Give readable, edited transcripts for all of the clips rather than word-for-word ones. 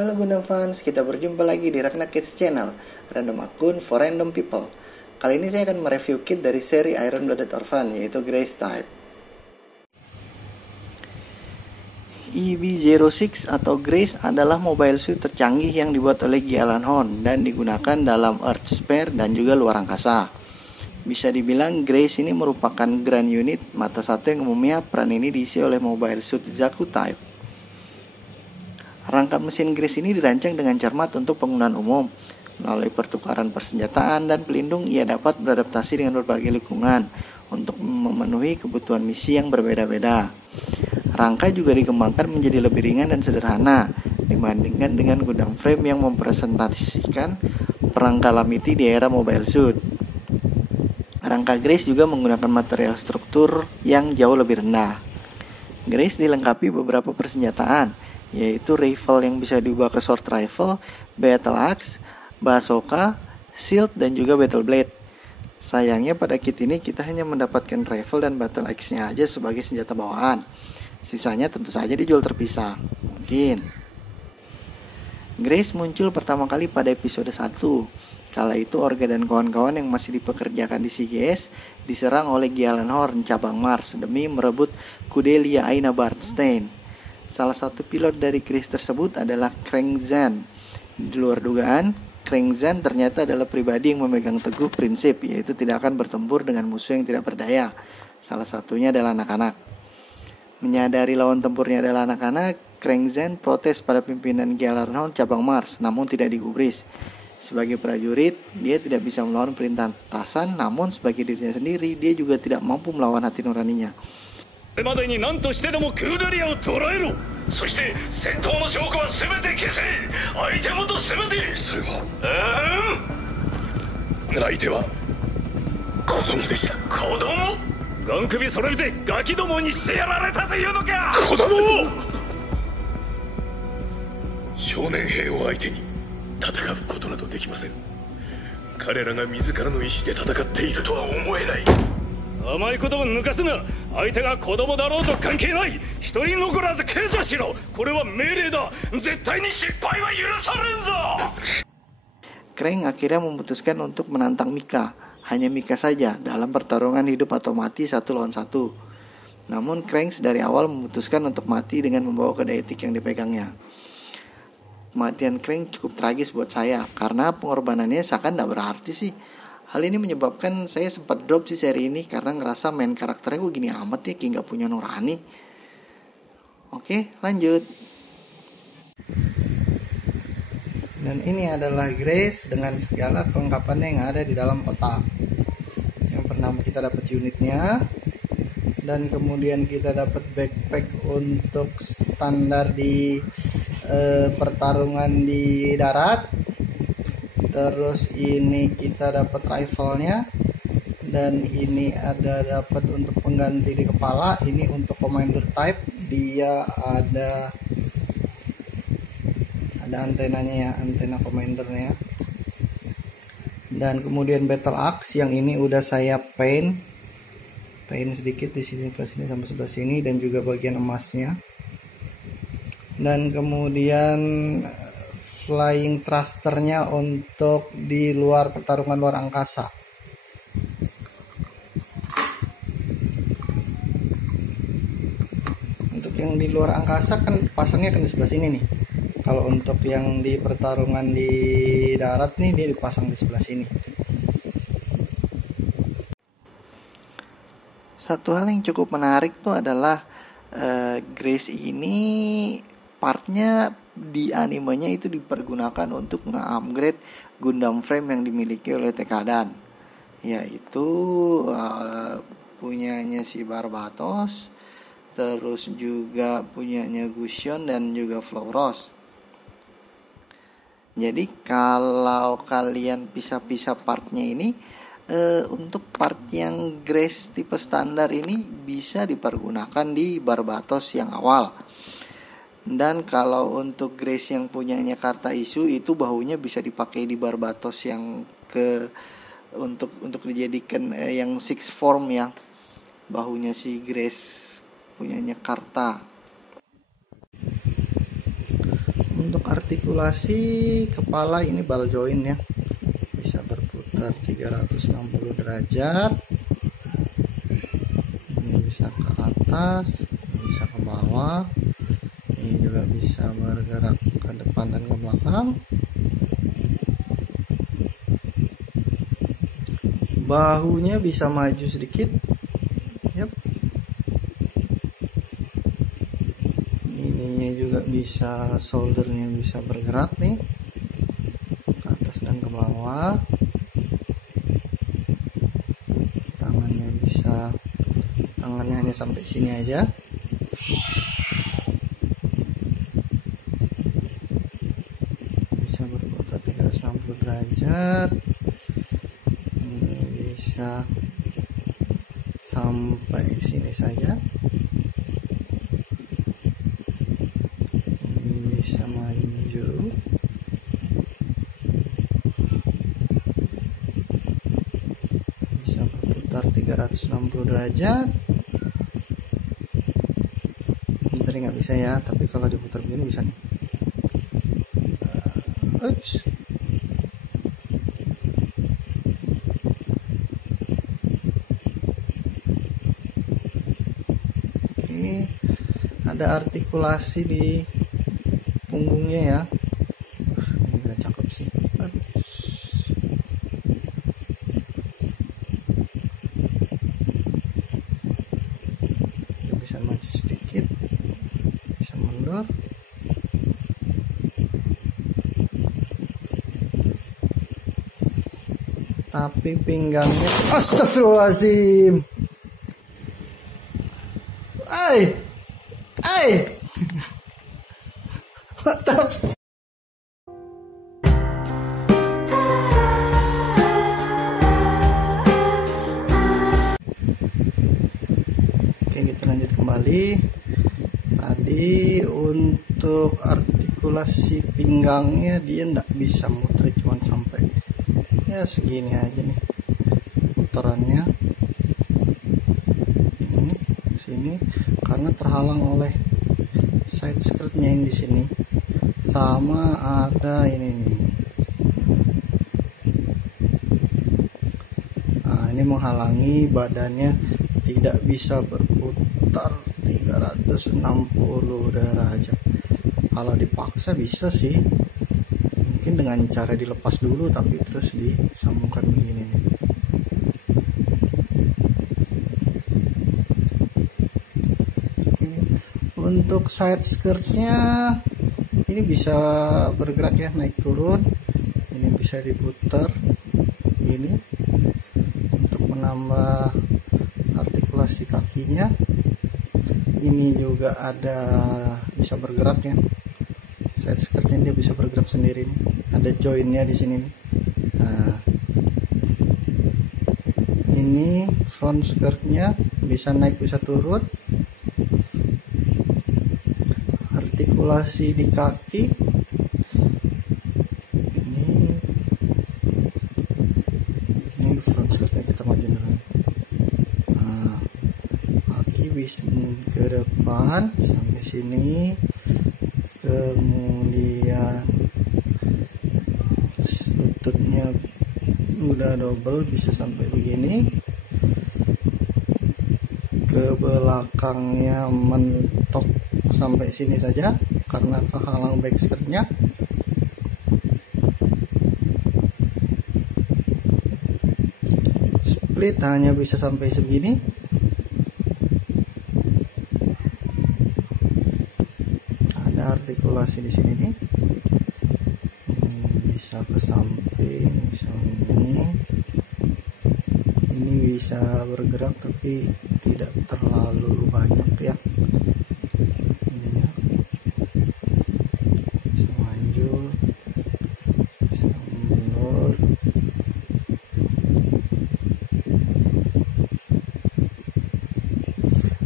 Halo Gundam fans, kita berjumpa lagi di Ragnar Kids Channel, random akun for random people. Kali ini saya akan mereview kit dari seri Iron Blooded Orphan, yaitu Grace Type. EV-06 atau Grace adalah mobile suit tercanggih yang dibuat oleh Gjallarhorn dan digunakan dalam Earth Sphere dan juga luar angkasa. Bisa dibilang Grace ini merupakan Grand Unit mata satu yang umumnya peran ini diisi oleh mobile suit Zaku Type. Rangka mesin Grace ini dirancang dengan cermat untuk penggunaan umum. Melalui pertukaran persenjataan dan pelindung, ia dapat beradaptasi dengan berbagai lingkungan untuk memenuhi kebutuhan misi yang berbeda-beda. Rangka juga dikembangkan menjadi lebih ringan dan sederhana dibandingkan dengan Gundam Frame yang mempresentasikan perang Calamity di era mobile suit. Rangka Grace juga menggunakan material struktur yang jauh lebih rendah. Grace dilengkapi beberapa persenjataan, yaitu rifle yang bisa diubah ke short rifle, battle axe, bazooka, shield, dan juga battle blade. Sayangnya pada kit ini kita hanya mendapatkan rifle dan battle axe-nya aja sebagai senjata bawaan. Sisanya tentu saja dijual terpisah. Mungkin Grace muncul pertama kali pada episode 1. Kala itu Orga dan kawan-kawan yang masih dipekerjakan di CGS diserang oleh Gjallarhorn cabang Mars demi merebut Kudelia Aina Bernstein. Salah satu pilot dari Grace tersebut adalah Krang Zan. Di luar dugaan, Krang Zan ternyata adalah pribadi yang memegang teguh prinsip, yaitu tidak akan bertempur dengan musuh yang tidak berdaya. Salah satunya adalah anak-anak. Menyadari lawan tempurnya adalah anak-anak, Krang Zan protes pada pimpinan Gjallarhorn cabang Mars, namun tidak digubris. Sebagai prajurit, dia tidak bisa melawan perintah atasan, namun sebagai dirinya sendiri, dia juga tidak mampu melawan hati nuraninya. これまでに何としてでもクーデリアを捕らえろ。そして戦闘の証拠は全て消せ。相手ごと全て。それは相手は子供でした。子供？ガン首それでガキどもにしてやられたというのか。子供？少年兵を相手に戦うことなどできません。彼らが自らの意志で戦っているとは思えない。甘いことを抜かすな。相手が子供だろうと関係ない。一人残らず駆除しろ。これは命令だ。絶対に失敗は許されんぞ。Krang akhirnya memutuskan untuk menantang Mika, hanya Mika saja dalam pertarungan hidup atau mati 1 lawan 1. Namun Krang dari awal memutuskan untuk mati dengan membawa kode etik yang dipegangnya. Kematian Krang cukup tragis buat saya karena pengorbanannya seakan tidak berarti sih. Hal ini menyebabkan saya sempat drop sih seri ini karena ngerasa main karakternya kok gini amat ya, kayak gak punya nurani. Oke, lanjut. Dan ini adalah Grace dengan segala kelengkapannya yang ada di dalam kotak. Yang pertama kita dapat unitnya, dan kemudian kita dapat backpack untuk standar di pertarungan di darat. Terus ini kita dapat rifle-nya, dan ini ada dapat untuk pengganti di kepala. Ini untuk commander type, dia ada antenanya ya, antena commandernya. Dan kemudian battle axe yang ini udah saya paint sedikit di sini ke sini sampai sebelah sini, dan juga bagian emasnya. Dan kemudian flying thrusternya untuk di luar pertarungan luar angkasa. Untuk yang di luar angkasa kan pasangnya kan di sebelah sini nih. Kalau untuk yang di pertarungan di darat nih, dia dipasang di sebelah sini. Satu hal yang cukup menarik tuh adalah Grace ini partnya di animenya itu dipergunakan untuk nge-upgrade Gundam Frame yang dimiliki oleh Tekadan, yaitu punyanya si Barbatos, terus juga punyanya Gusion dan juga Flowros. Jadi kalau kalian pisah-pisah partnya ini, untuk part yang Grace tipe standar ini bisa dipergunakan di Barbatos yang awal. Dan kalau untuk Grace yang punyanya Karta Isu, itu bahunya bisa dipakai di Barbatos yang untuk dijadikan yang 6 form ya. Bahunya si Grace punyanya Karta. Untuk artikulasi kepala ini ball joint ya, bisa berputar 360 derajat. Ini bisa ke atas, bisa ke bawah. Ini juga bisa bergerak ke depan dan ke belakang. Bahunya bisa maju sedikit. Yap. Ininya juga bisa, shouldernya bisa bergerak nih ke atas dan ke bawah. Tangannya hanya sampai sini aja. Bisa berputar 360 derajat. Bisa sampai sini saja. Ini bisa maju. Bisa berputar 360 derajat. Tadi nggak bisa ya, tapi kalau diputar begini bisa nih. Ada artikulasi di punggungnya ya. Ini udah cakep sih. Dia bisa maju sedikit, bisa mundur. Tapi pinggangnya, astagfirullahaladzim. Mantap. Oke, kita lanjut kembali. Tadi untuk artikulasi pinggangnya dia enggak bisa muter, cuma sampai ya segini aja nih putarannya. Ini sini karena terhalang oleh side skirtnya yang di sini, sama ada ini nih. Nah, ini menghalangi badannya tidak bisa berputar 360 derajat. Kalau dipaksa bisa sih, mungkin dengan cara dilepas dulu tapi terus disambungkan begini nih. Untuk side skirtsnya ini bisa bergerak ya, naik turun. Ini bisa diputar ini untuk menambah artikulasi kakinya. Ini juga ada bisa bergerak ya, side skirtnya dia bisa bergerak sendiri nih. Ada jointnya di sini nih. Nah, ini front skirtnya bisa naik bisa turun. Artikulasi di kaki ini front skirtnya kita maju dulu. Nah, kaki bisa ke depan sampai sini, kemudian lututnya udah double bisa sampai begini, ke belakangnya mentok sampai sini saja karena kehalang back skirtnya. Split hanya bisa sampai segini. Ada artikulasi di sini nih. Bisa ke samping, bisa ini. Ini bisa bergerak tapi tidak terlalu banyak ya.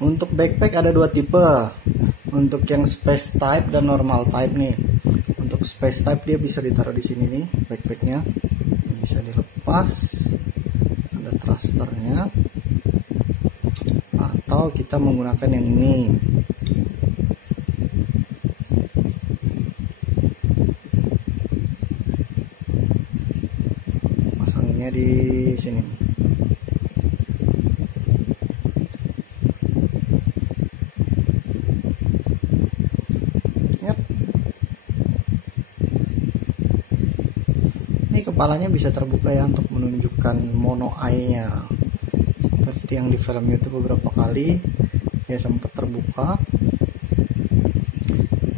Untuk backpack ada dua tipe, untuk yang space type dan normal type nih. Untuk space type dia bisa ditaruh di sini nih backpacknya, bisa dilepas, ada thrusternya, atau kita menggunakan yang ini. speknya di sini. Yap. Ini kepalanya bisa terbuka ya untuk menunjukkan mono eye-nya. Seperti yang di film itu beberapa kali ya sempat terbuka.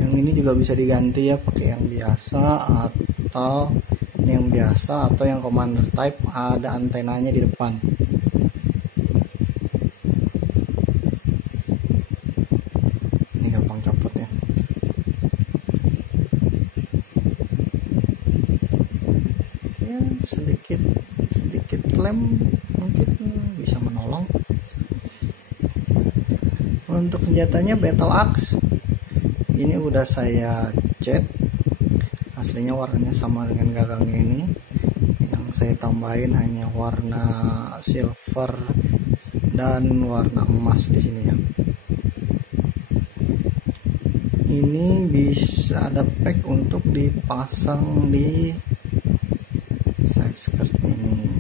Yang ini juga bisa diganti ya pakai yang biasa atau yang biasa atau yang commander type, ada antenanya di depan. Ini gampang copot ya. Ya sedikit lem mungkin bisa menolong. Untuk senjatanya battle axe ini udah saya cat, aslinya warnanya sama dengan gagangnya ini. Yang saya tambahin hanya warna silver dan warna emas di sini ya. Ini bisa ada pack untuk dipasang di side skirt ini.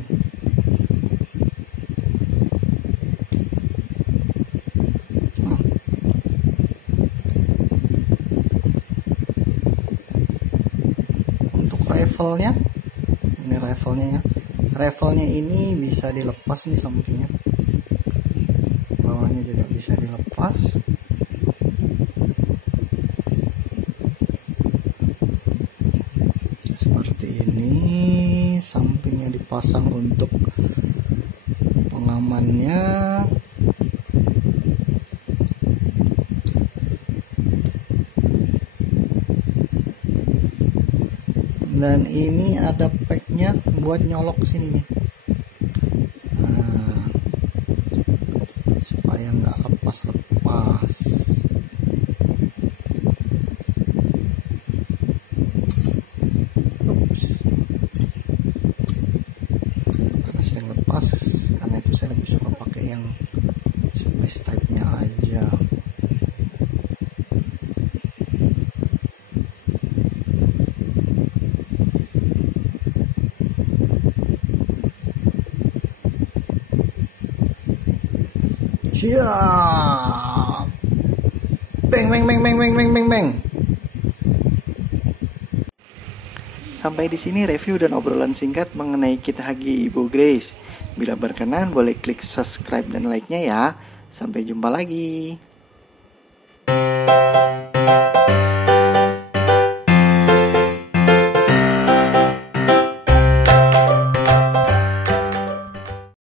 Rifle-nya, ini rifle-nya ya. Rifle-nya ini bisa dilepas nih sampingnya, bawahnya juga bisa dilepas. Seperti ini, sampingnya dipasang untuk pengamannya. Dan ini ada packnya buat nyolok sini nih, nah, supaya nggak lepas-lepas. Ups, karena saya lepas, karena itu saya lebih suka pakai yang space type nya aja. Siap. Beng beng beng beng beng beng beng beng. Sampai di sini review dan obrolan singkat mengenai kit Hagi Ibu Grace. Bila berkenan boleh klik subscribe dan like-nya ya. Sampai jumpa lagi.